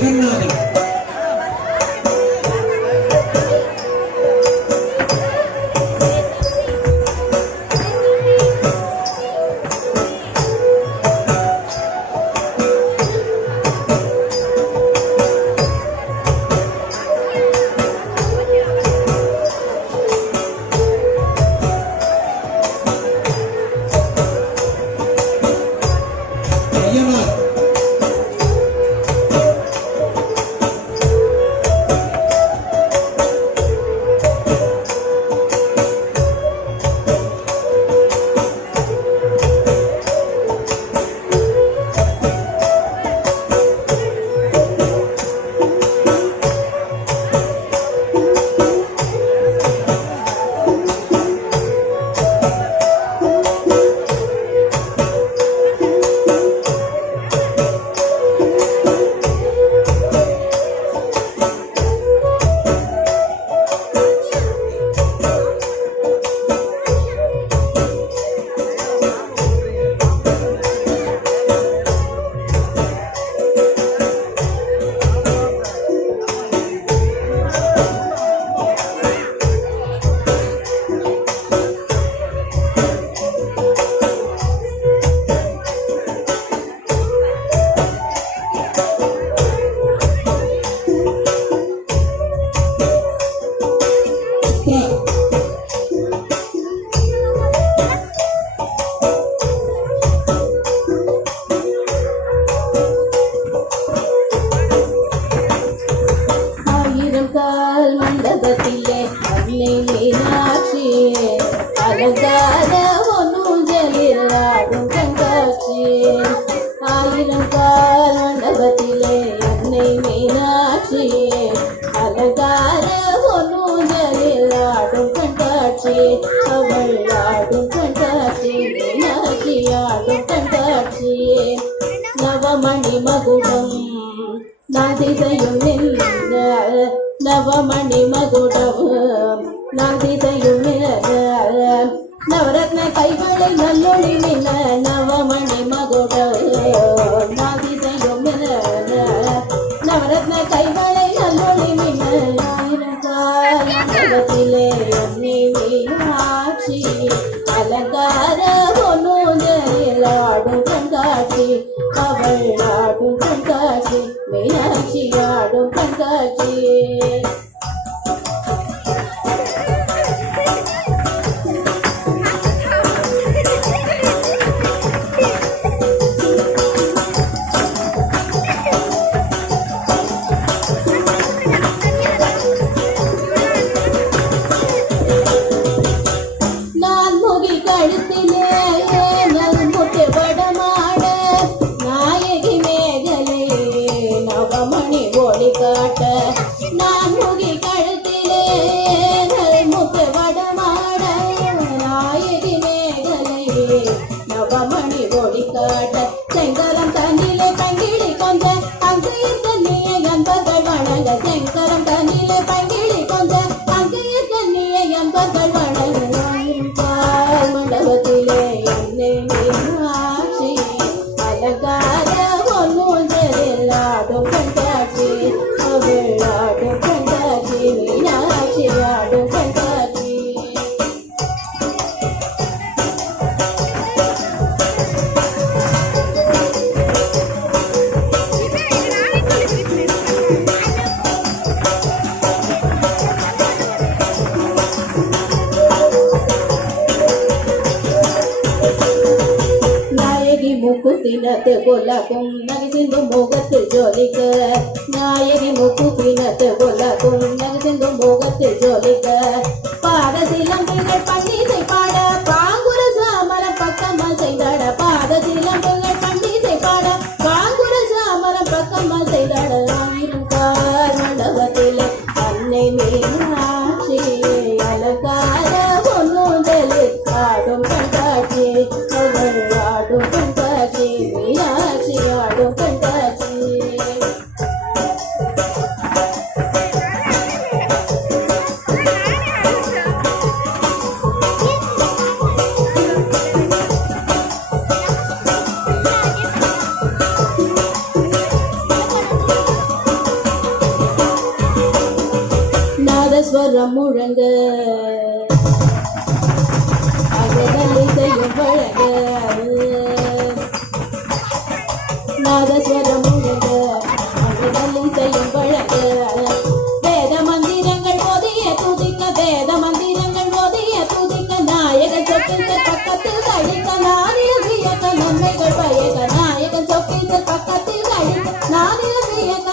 ஜெகநாதன். நவமணி மகுடம் நாதிசையும் நின்ற நவமணி மகுடம் நாதிசையும் நவரத்ன கைகளை நல்லொளி நின்ன நவமணி மகுடம் நாதிசையும் நவரத்ன கைகளை நல்லொளி நின்ன ஆயிரத்திலே மீனாட்சி அலங்கார பொன்னுஜலாடும் கண்காட்சி அவள் ஆடும் கண்காட்சி மீனாட்சி ஆடும் கண்காட்சி முக்குத்தினத்து கொல்லக்கும் நகசிந்தும் முகத்து ஜோலிக்க நாயகி முக்குத்தினத்து கொல்லக்கும் நகசிந்தும் முகத்து ஜோலிக்க பாத சிலம்புகள் பன்னீசை பாட பாங்குர சாமரம் பக்கமா செய்தாட பாத சிலம்புகள் பன்னீசை பாட பாங்குர சாமரம் பக்கமா செய்தாட ஆயிரம் கார் மண்டபத்தில் அன்னை மீனாட்சி அலங்கார பொன்னுதலில் ஆடும் கண்காட்சி அவள் ஆடும் கண்காட்சி மீனாட்சி ஆடும் கண்காட்சி நாதஸ்வரம் முழங்க அகதலை செய்யும் வழங்க நாதஸ்வரம் முழங்க அகதலை செய்யும் வழங்க வேத மந்திரங்கள் ஓதிய துதிக்க வேத மந்திரங்கள் ஓதிய துதிக்க நாயகன் சொப்பித்த பக்கத்தில் கழிக்க நாரியல் வியக்க நன்மைகள் பயக்க நாயகன் சொப்பித்த பக்கத்தில் கழிக்க நாரியல் வியக்க